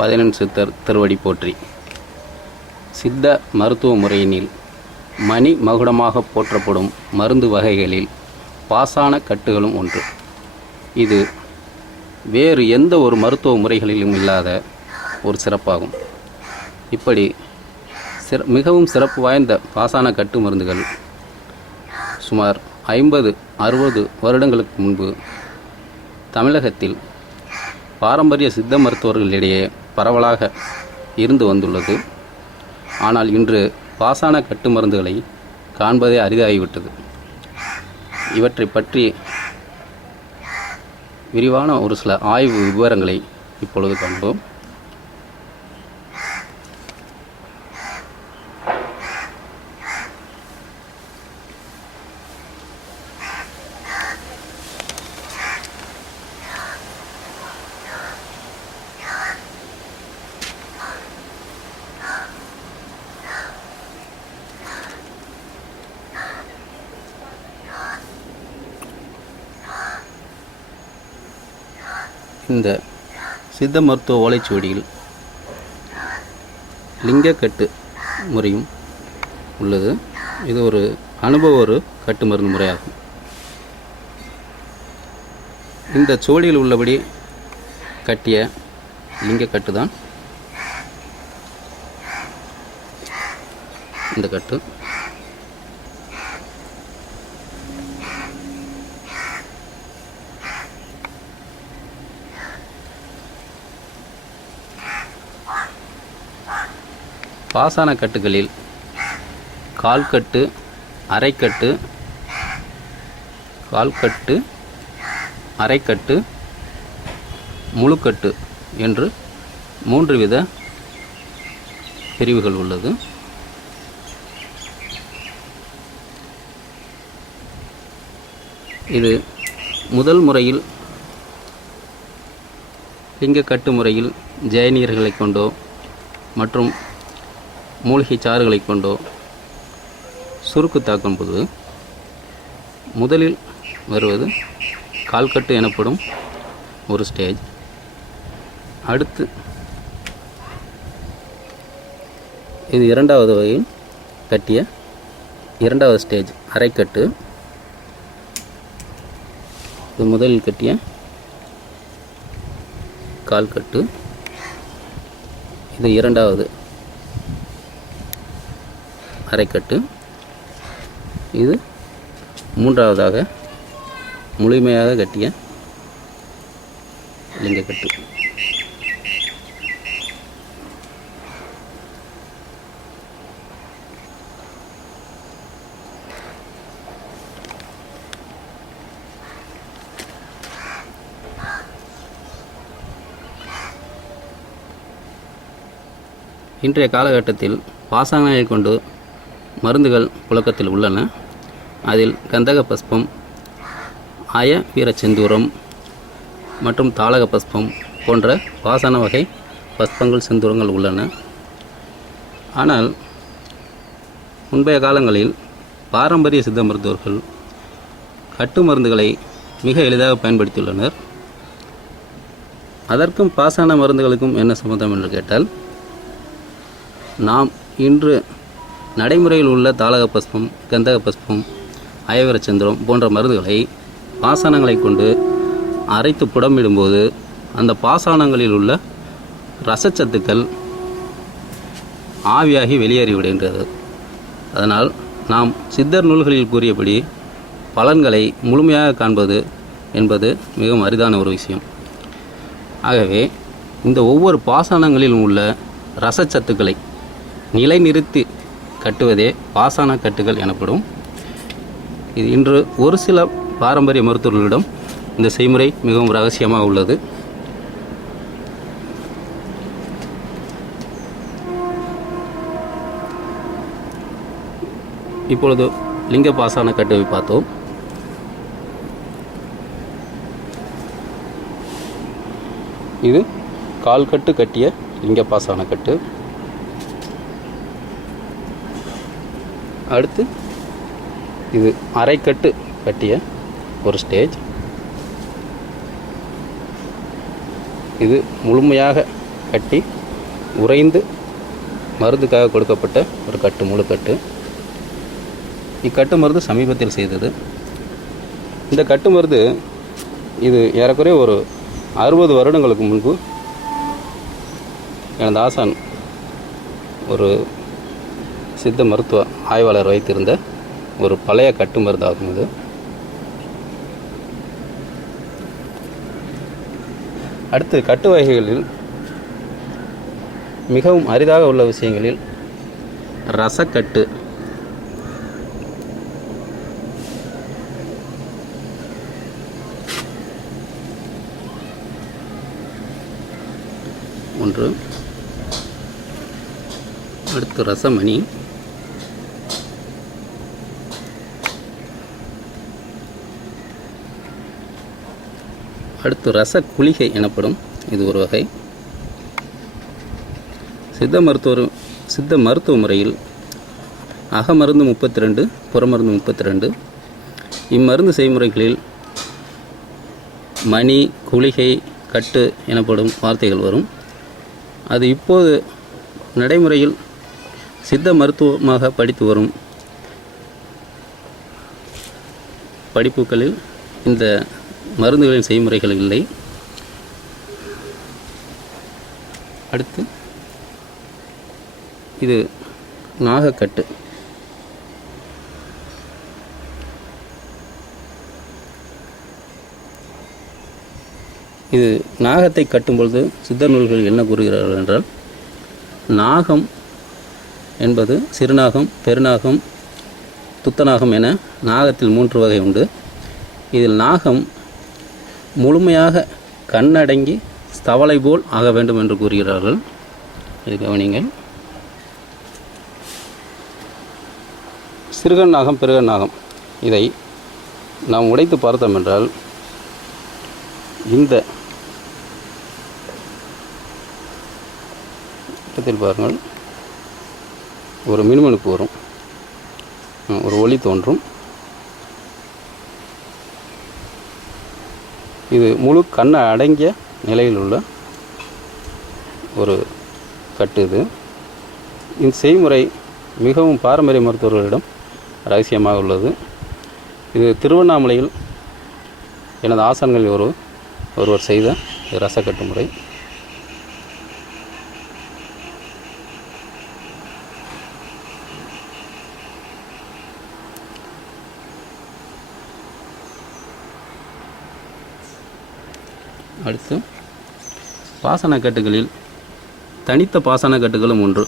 பதினெண் சித்தர் திருவடி போற்றி. சித்த மருத்துவ முறையினில் மணி மகுடமாக போற்றப்படும் மருந்து வகைகளில் பாசான கட்டுகளும் ஒன்று. இது வேறு எந்த ஒரு மருத்துவ முறைகளிலும் இல்லாத ஒரு சிறப்பாகும். இப்படி சிற மிகவும் சிறப்பு வாய்ந்த பாசான கட்டு மருந்துகள் சுமார் ஐம்பது அறுபது வருடங்களுக்கு முன்பு தமிழகத்தில் பாரம்பரிய சித்த மருத்துவர்களிடையே பரவலாக இருந்து வந்துள்ளது. ஆனால் இன்று பாசான கட்டு மருந்துகளை காண்பதே அரிதாகிவிட்டது. இவற்றை பற்றி விரிவான ஒரு சில ஆய்வு விவரங்களை இப்பொழுது காண்போம். இந்த சித்த மருத்துவ ஓலைச்சுவடியில் லிங்கக்கட்டு முறையும் உள்ளது. இது ஒரு அனுபவ ஒரு கட்டு மருந்து முறையாகும். இந்த சுவடியில் உள்ளபடி கட்டிய லிங்கக்கட்டு தான் இந்த கட்டு. பாசான கட்டுகளில் கால்கட்டு அரைக்கட்டு கால்கட்டு அரைக்கட்டு முழுக்கட்டு என்று மூன்று வித பிரிவுகள் உள்ளது. இது முதல் முறையில் லிங்கக்கட்டு முறையில் ஜெயனியர்களை கொண்டோ மற்றும் மூலிகை சாறுகளை கொண்டோ சுருக்கு தாக்கும் போது முதலில் வருவது கால்கட்டு எனப்படும் ஒரு ஸ்டேஜ் அடுத்து இது இரண்டாவது வகையில் கட்டிய இரண்டாவது ஸ்டேஜ் அரைக்கட்டு. இது முதலில் கட்டிய கால்கட்டு. இது இரண்டாவது. அரைக்கட்டு. இது மூன்றாவதாக முழுமையாக கட்டிய லிங்கக்கட்டு. இன்றைய காலகட்டத்தில் பாசங்களை கொண்டு மருந்துகள் புழக்கத்தில் உள்ளன. அதில் கந்தக பஸ்பம் அய வீரச்செந்தூரம் மற்றும் தாளக பஸ்பம் போன்ற வாசன வகை பஸ்பங்கள் செந்தூரங்கள் உள்ளன. ஆனால் முந்தைய காலங்களில் பாரம்பரிய சித்த மருத்துவர்கள் கட்டு மருந்துகளை மிக எளிதாக பயன்படுத்தியுள்ளனர். அதற்கும் பாசான மருந்துகளுக்கும் என்ன சம்மந்தம் என்று கேட்டால் நாம் இன்று நடைமுறையில் உள்ள தாளக பஸ்பம் கந்தக பஸ்பம் அயவரச்சந்திரம் போன்ற மருந்துகளை பாசனங்களை கொண்டு அரைத்து புடமிடும்போது அந்த பாசானங்களில் உள்ள ரசச்சத்துக்கள் ஆவியாகி வெளியேறி விடுகின்றது. அதனால் நாம் சித்தர் நூல்களில் கூறியபடி பலன்களை முழுமையாக காண்பது என்பது மிகவும் அரிதான ஒரு விஷயம். ஆகவே இந்த ஒவ்வொரு பாசனங்களிலும் உள்ள ரசச்சத்துக்களை நிலைநிறுத்தி கட்டுவதே பாசான கட்டுகள் எனப்படும். இது இன்று ஒரு சில பாரம்பரிய மருத்துவர்களிடம் இந்த செய்முறை மிகவும் ரகசியமாக உள்ளது. இப்பொழுது லிங்க பாசான கட்டுவை பார்த்தோம். இது கால்கட்டு கட்டிய லிங்க பாசான கட்டு. அடுத்து இது அரைக்கட்டு கட்டிய ஒரு ஸ்டேஜ் இது முழுமையாக கட்டி உறைந்து மருந்துக்காக கொடுக்கப்பட்ட ஒரு கட்டு முழு கட்டு. இக்கட்டு மருந்து சமீபத்தில் செய்தது. இந்த கட்டு மருந்து இது ஏறக்குறைய ஒரு அறுபது வருடங்களுக்கு முன்பு எனது ஆசான் ஒரு சித்த மருத்துவ ஆய்வாளர் வைத்திருந்த ஒரு பழைய கட்டு மருந்தாகும் இது. அடுத்து கட்டு வகைகளில் மிகவும் அரிதாக உள்ள விஷயங்களில் ரசக்கட்டு. ஒன்று. அடுத்து ரசமணி. அடுத்து ரச குளிகை எனப்படும் இது ஒரு வகை. சித்த மருத்துவர் சித்த மருத்துவ முறையில் அகமருந்து முப்பத்தி ரெண்டு புறமருந்து முப்பத்தி ரெண்டு இம்மருந்து செய்முறைகளில் மணி குளிகை கட்டு எனப்படும் வார்த்தைகள் வரும். அது இப்போது நடைமுறையில் சித்த மருத்துவமாக படித்து வரும் படிப்புகளில் இந்த மருந்துகளின் செய்முறைகள் இல்லை. அடுத்து இது நாகக்கட்டு. இது நாகத்தை கட்டும் பொழுது சித்தர் நூல்கள் என்ன கூறுகிறார்கள் என்றால் நாகம் என்பது சிறுநாகம் பெருநாகம் துத்தநாகம் என நாகத்தில் மூன்று வகை உண்டு. இதில் நாகம் முழுமையாக கண்ணடங்கி தவளை போல் ஆக வேண்டும் என்று கூறுகிறார்கள். இது கவனிங்கள் சிறுகண்ணாகம் பெருகண்ணாகம் இதை நாம் உடைத்து பார்த்தோம் என்றால் இந்த இடத்தில் பாருங்கள் ஒரு மினுமினுப்பு வரும். ஒரு ஒளி தோன்றும். இது முழு கண்ணை அடங்கிய நிலையில் உள்ள ஒரு கட்டு இது. இந்த செய்முறை மிகவும் பாரம்பரிய மருத்துவர்களிடம் ரகசியமாக உள்ளது. இது திருவண்ணாமலையில் எனது ஆசான்களில் ஒரு ஒருவர் செய்த ரசக்கட்டு முறை அடுத்து பாசனக்கட்டுகளில் தனித்த பாசனக்கட்டுகளும் ஒன்று.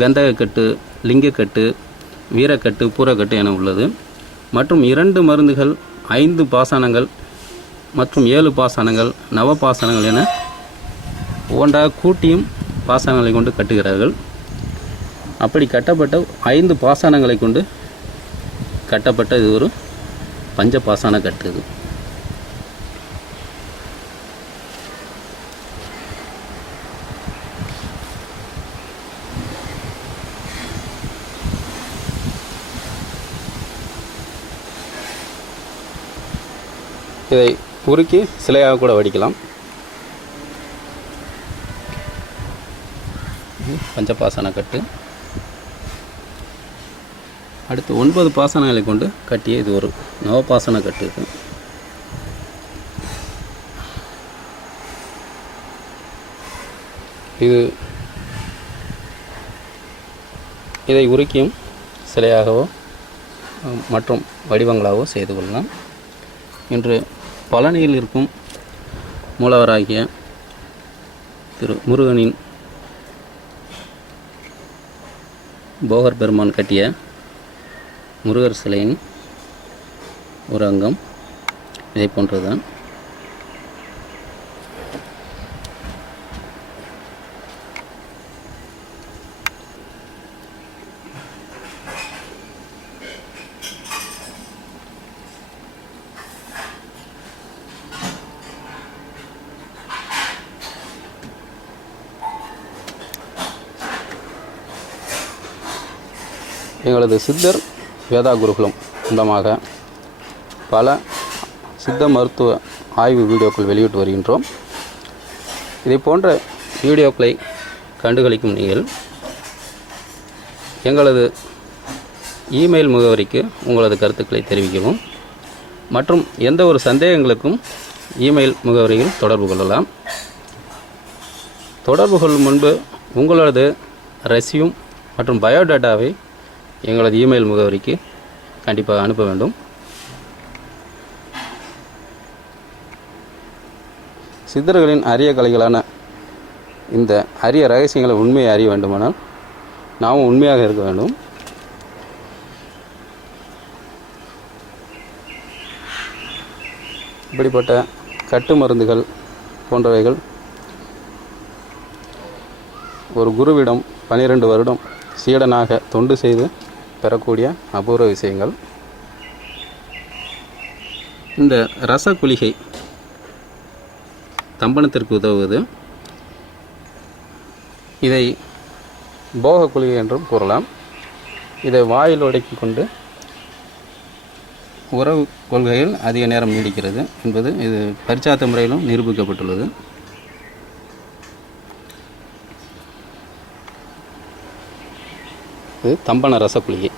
கந்தகக்கட்டு லிங்கக்கட்டு வீரக்கட்டு பூரக்கட்டு என உள்ளது. மற்றும் இரண்டு மருந்துகள் ஐந்து பாசனங்கள் மற்றும் ஏழு பாசனங்கள் நவபாசனங்கள் என ஒன்றாக கூட்டியும் பாசனங்களை கொண்டு கட்டுகிறார்கள். அப்படி கட்டப்பட்ட ஐந்து பாசனங்களை கொண்டு கட்டப்பட்ட இது ஒரு பஞ்ச பாசன கட்டு இது. இதை உருக்கி சிலையாக கூட வடிக்கலாம். பஞ்சபாசன கட்டு. அடுத்து ஒன்பது பாசனங்களை கொண்டு கட்டிய இது ஒரு நவபாசன கட்டு இது. இது இதை உருக்கியும் சிலையாகவோ மற்றும் வடிவங்களாகவோ செய்து கொள்ளலாம். இன்று பழனியில் இருக்கும் மூலவராகிய திரு முருகனின் போகர் பெருமான் கட்டிய முருகர் சிலையின் ஒரு அங்கம் இதை போன்றுதான் எங்களது சித்தர் வேதா குருகுலம் மூலமாக பல சித்த மருத்துவ ஆய்வு வீடியோக்கள் வெளியிட்டு வருகின்றோம். இதை போன்ற வீடியோக்களை கண்டுகளிக்கும் நீங்கள் எங்களது இமெயில் முகவரிக்கு உங்களது கருத்துக்களை தெரிவிக்கவும் மற்றும் எந்த ஒரு சந்தேகங்களுக்கும் இமெயில் முகவரியில் தொடர்பு கொள்ளலாம். தொடர்பு கொள்ளும் முன்பு உங்களது ரெசியூம் மற்றும் பயோடேட்டாவை எங்களது இமெயில் முகவரிக்கு கண்டிப்பாக அனுப்ப வேண்டும். சித்தர்களின் அரிய கலைகளான இந்த அரிய ரகசியங்களை உண்மையை அறிய வேண்டுமானால் நாமும் உண்மையாக இருக்க வேண்டும். இப்படிப்பட்ட கட்டு மருந்துகள் போன்றவைகள் ஒரு குருவிடம் பனிரெண்டு வருடம் சீடனாக தொண்டு செய்து பெறக்கூடிய அபூர்வ விஷயங்கள். இந்த ரச குளிகை தம்பனத்திற்கு உதவுவது. இதை போக குளிகை என்றும் கூறலாம். இதை வாயில் உடைக்கி கொண்டு உறவு கொள்கையில் அதிக நேரம் நீடிக்கிறது என்பது இது பரிச்சாத்த முறையிலும் நிரூபிக்கப்பட்டுள்ளது. இது தம்பன ரசக்குளிகை